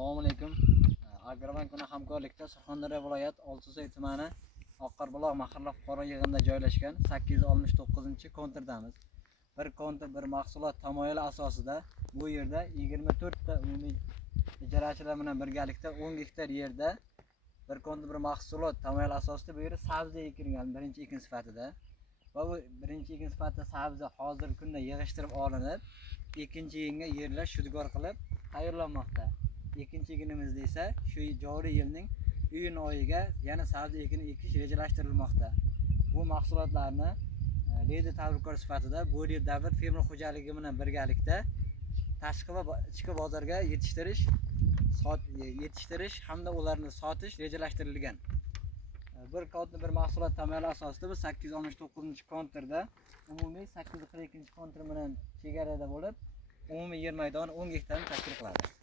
Assalomu alaykum. Agrobank bilan hamkorlikda Surxondaryo viloyat Olsusoy tumani Oqqo'rg'uloq mahalla fuqaro yig'inida joylashgan 869-kontrdamiz. Bir kontr bir mahsulot tamoyili asosida bu yerda 24 ta umumiy ijarachilar bilan birgalikda 10 gektar yerda bir kontr bir mahsulot tamoyili asosida bu yerda sabzi ekilgan birinchi ekin sifatida. Va bu birinchi ekin sifatida sabzi hozirgi kunda yig'ishtirib olinib, ikkinchi ekinga yerlar shudgor qilib tayyorlanmoqda. İkinci ekinimizde ise şu joriy yilning iyun oyiga yana sabzi ekini ekish rejalashtirilmoqda. Bu mahsulotlarni Ledi tadbirkor sifatida Bo'ri davlat fermer xo'jaligi bilan birgalikda tashqi va ichki bozorga yetishtirish hamda ularni sotish rejalashtirilgan. Bir kontr bir mahsulot tamoyili asosida bu 869-kontrda umumiy 842-kontr bilan chegarada bo'lib, umumiy yer maydoni 10 gektarni tashkil qiladi.